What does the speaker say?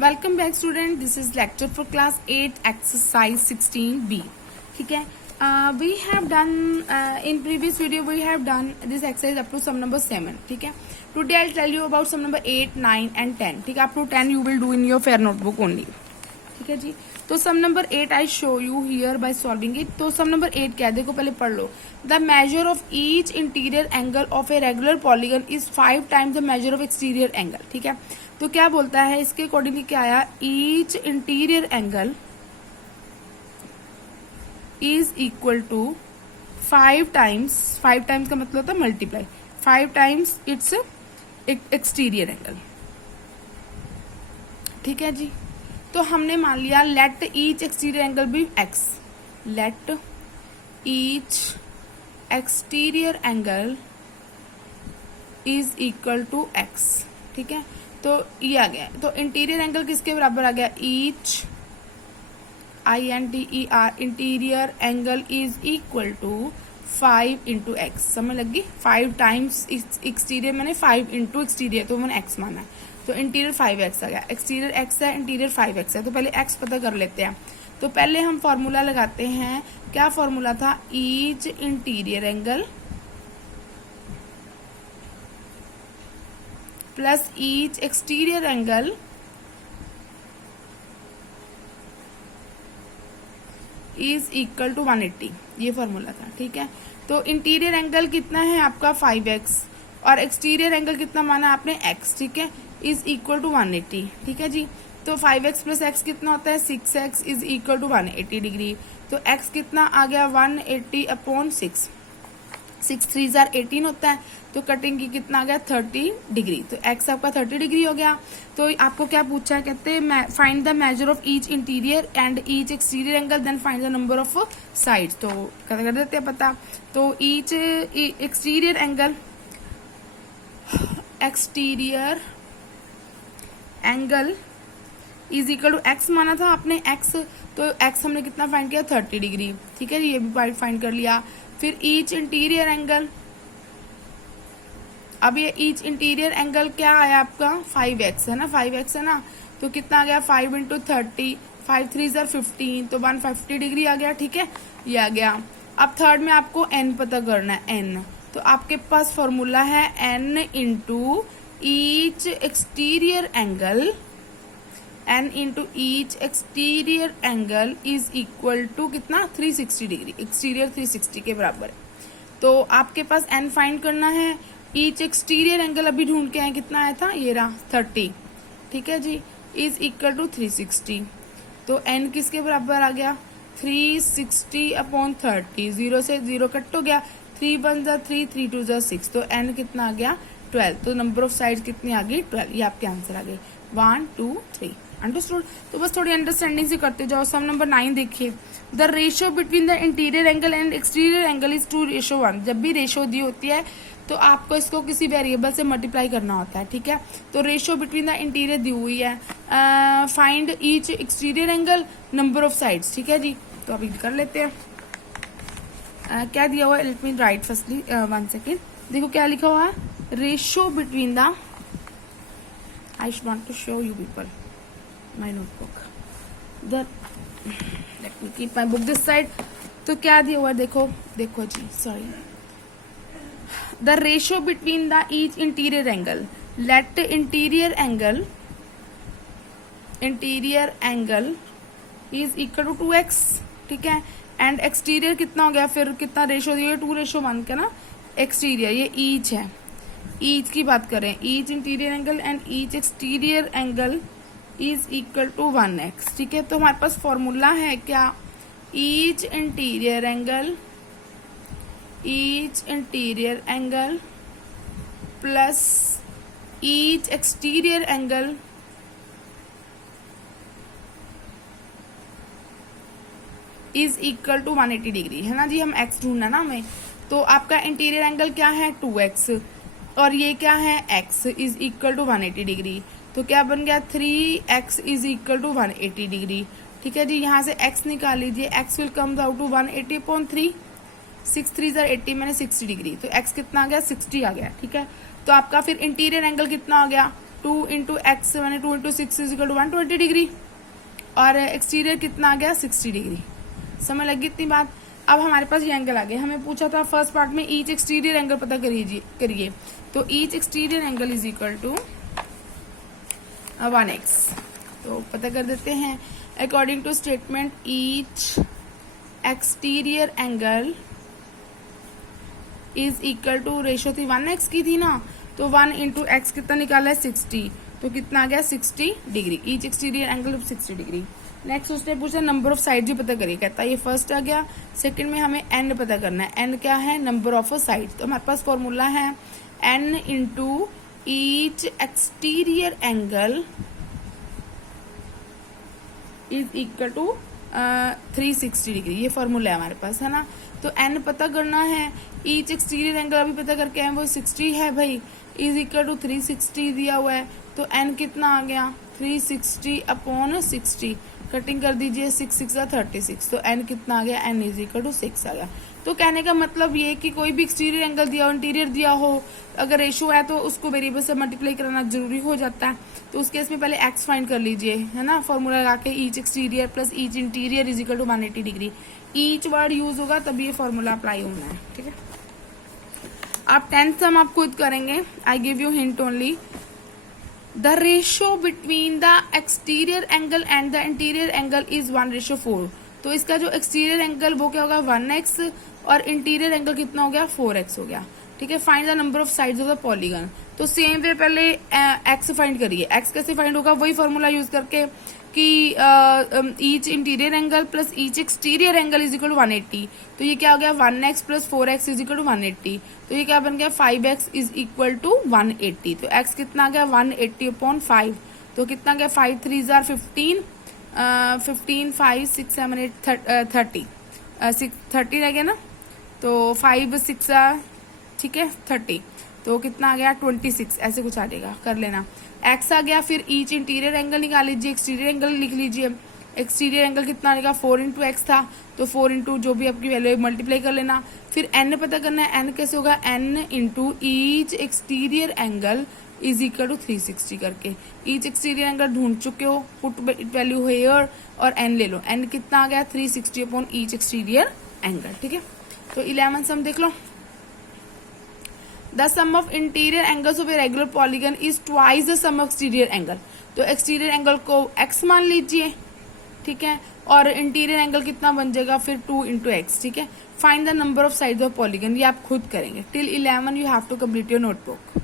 Welcome back student, this is lecture for class 8 exercise 16b. ठीक है, we have done in previous video we have done this exercise up to sum number 7. ठीक है, today I tell you about sum number 8, 9 and 10. ठीक है, up to 10 you will do in your fair notebook only. ठीक है जी. तो sum number 8 I show you here by solving it. तो sum number 8 क्या है, देखो पहले पढ़ लो. The measure of each interior angle of a regular polygon is 5 times the measure of exterior angle. ठीक है, तो क्या बोलता है इसके अकॉर्डिंगली क्या आया, each interior angle is equal to 5 times. 5 times का मतलब होता है multiply, 5 times it's exterior angle. ठीक है जी. तो हमने मान लिया let each exterior angle be x. Let each exterior angle is equal to x. ठीक है, तो ये आ गया. तो इंटीरियर एंगल किसके बराबर आ गया, each INTER interior angle is equal to 5 into x. समझ लगी, 5 टाइम्स एक्सटीरियर मैंने 5 इंटू एक्सटीरियर, तो मैंने एक्स माना है. तो इंटीरियर 5x आ गया, एक्सटीरियर x है, इंटीरियर 5x है. तो पहले x पता कर लेते हैं. तो पहले हम फॉर्मूला लगाते हैं. क्या फॉर्मूला था, each interior angle plus each exterior angle is equal to 180. ये फॉर्मूला था. ठीक है, तो इंटीरियर एंगल कितना है आपका 5x और एक्सटीरियर एंगल कितना माना आपने x. ठीक है, इज इक्वल टू 180. ठीक है जी. तो 5x प्लस x कितना होता है, 6x is equal to 180 degree. तो x कितना आ गया 180 अपॉन 6. 6 3 18 होता है. तो कटिंग की कितना आ गया 30 डिग्री. तो x आपका 30 डिग्री हो गया. तो आपको क्या पूछा है, कहते हैं find the measure of each interior and each exterior angle then find the number of sides. तो कर देते हैं पता. तो each exterior angle is equal to x माना था आपने x. तो x हमने कितना फाइंड किया 30 डिग्री. ठीक है, ये भी फाइंड कर लिया. फिर ईच इंटीरियर एंगल, अब ये ईच इंटीरियर एंगल क्या आया आपका 5x है ना, 5x है ना. तो कितना आ गया 5 इंटू 30, 5 3 15, तो 150 डिग्री आ गया. ठीक है, ये आ गया. अब थर्ड में आपको n पता करना है, n. तो आपके पास फॉर्मूला है n into each exterior angle, n into each exterior angle is equal to कितना 360 डिग्री. एक्सटीरियर 360 के बराबर है. तो आपके पास n फाइंड करना है. ईच एक्सटीरियर एंगल अभी ढूंढ के आए, कितना आया था, ये रहा 30. ठीक है जी, इज इक्वल टू 360. तो n किसके बराबर आ गया 360 अपॉन 30. 0 से 0 कट हो गया, 3 1 3, 3 2 6. तो n कितना आ गया 12. तो नंबर ऑफ साइड्स कितनी आ गई 12. ये आपके आंसर आ गए 1 2 3. अंडरस्टूड. तो बस थोड़ी अंडरस्टैंडिंग से करते जाओ. सम नंबर 9 देखिए. The ratio between the interior angle and exterior angle is 2:1. जब भी रेशियो दी होती है तो आपको इसको किसी वेरिएबल से मल्टीप्लाई करना होता है. ठीक है, तो रेशियो बिटवीन द इंटीरियर दी हुई है. Find each exterior angle, number of sides. ठीक है जी, तो अभी कर लेते हैं. क्या दिया हुआ है, let me write firstly 1 second. देखो क्या लिखा हुआ है, ratio between the, I want to show you people my notebook. Let me keep my book this side. तो क्या दिया हुआ है, देखो देखो जी, sorry. The ratio between the each interior angle, let interior angle is equal to 2x. ठीक है, एंड एक्सटीरियर कितना हो गया, फिर कितना रेशियो दिया 2:1 का ना. एक्सटीरियर ये ईच है, ईच की बात करें, each interior angle and each exterior angle is equal to 1x. ठीक है, तो हमारे पास फॉर्मूला है क्या, each interior angle plus each exterior angle is equal to 180 degree. है ना जी, हम x ढूंढना ना हमें. तो आपका इंटीरियर एंगल क्या है 2x और ये क्या है x is equal to 180 degree. तो क्या बन गया 3x is equal to 180 degree. ठीक है जी, यहाँ से x निकाल लीजिए. x will come out to 180 upon 3. 6 3 80 मैंने 60 डिग्री. तो x कितना आ गया 60 आ गया. ठीक है, तो आपका फिर इंटीरियर एंगल कितना हो गया 2 इंटू एक्स मैंने 2 into 6 is equal to 120 degree, और एक्सटीरियर कितना आ गया 60 डिग्री। समझ लगी इतनी बात। अब हमारे पास ये एंगल आ गया, हमें पूछा था फर्स्ट पार्ट में ईच एक्सटीरियर एंगल पता करिए। तो each exterior angle is equal to 1x। तो पता कर देते हैं। According to statement each exterior angle is equal to, ratio थी 1x की थी ना, तो 1 इंटू एक्स कितना निकाला है 60, तो कितना आ गया 60 degree. Each exterior angle 60 degree. Next उसने पूछा नंबर ऑफ साइड भी पता करिए, कहता है ये फर्स्ट आ गया। सेकंड में हमें एन पता करना है, एन क्या है नंबर ऑफ साइड। तो हमारे पास फॉर्मूला है n into each exterior angle is equal to 360 degree. ये फॉर्मूला है हमारे पास, है ना। तो एन पता करना है, ईच एक्सटीरियर एंगल अभी पता करके आए वो 60 है भाई, इज इक्वल टू 360 दिया हुआ है। तो एन कितना आ गया 360 अपॉन 60, कटिंग कर दीजिए 6 6 36। तो एन कितना आ गया, एन इज इक्वल टू 6 आ गया। तो कहने का मतलब ये कि कोई भी एक्सटीरियर एंगल दिया हो, इंटीरियर दिया हो, अगर रेशो है तो उसको वेरिएबल से मल्टीप्लाई कराना जरूरी हो जाता है। तो उस केस में पहले एक्स फाइंड कर लीजिए, है ना, फॉर्मूला लगा के each exterior plus each interior is equal to 180 degree. Each word use होगा तभी ये फॉर्मूला अप्लाई होना है, ठीक है। आप 10th सम आप खुद करेंगे, I give you hint only. The ratio between the exterior angle and the interior angle is 1:4। तो इसका जो एक्सटीरियर एंगल वो क्या होगा 1x, और इंटीरियर एंगल कितना हो गया 4x हो गया, ठीक है। Find the number of sides of the polygon. तो सेम वे पहले एक्स फाइंड करिए। एक्स कैसे फाइंड होगा, वही फॉर्मूला यूज करके कि each interior angle plus each exterior angle is equal to 180। तो ये क्या हो गया 1x plus 4x is equal to 180। तो ये क्या बन गया 5x इज इक्वल टू 180। तो x कितना आ गया 180 अपॉन 5। तो कितना गया 5 3 जार 15, 15 5 6 7 8 30, 30 रह गया ना। तो 5 6 ठीक है 30, तो कितना आ गया 26, ऐसे कुछ आ जाएगा, कर लेना। एक्स आ गया, फिर ईच इंटीरियर एंगल निकाल लीजिए, एक्सटीरियर एंगल लिख लीजिए। एक्सटीरियर एंगल कितना आएगा 4 इंटू एक्स था, तो 4 इंटू जो भी आपकी वैल्यू है मल्टीप्लाई कर लेना। फिर एन पता करना है, एन कैसे होगा n into each exterior angle is equal to 360 करके। ईच एक्सटीरियर एंगल ढूंढ चुके हो, पुट वैल्यू हेयर और एन ले लो। एन कितना आ गया 360 अपॉन ईच एक्सटीरियर एंगल, ठीक है। तो 11 सम देख लो। The sum of interior angles of a regular polygon is twice the sum of exterior angle. तो एक्सटीरियर एंगल को x मान लीजिए, ठीक है, और इंटीरियर एंगल कितना बन जाएगा फिर 2 इंटू एक्स, ठीक है। Find the number of sides of polygon, ये आप खुद करेंगे। Till 11 you have to complete your notebook.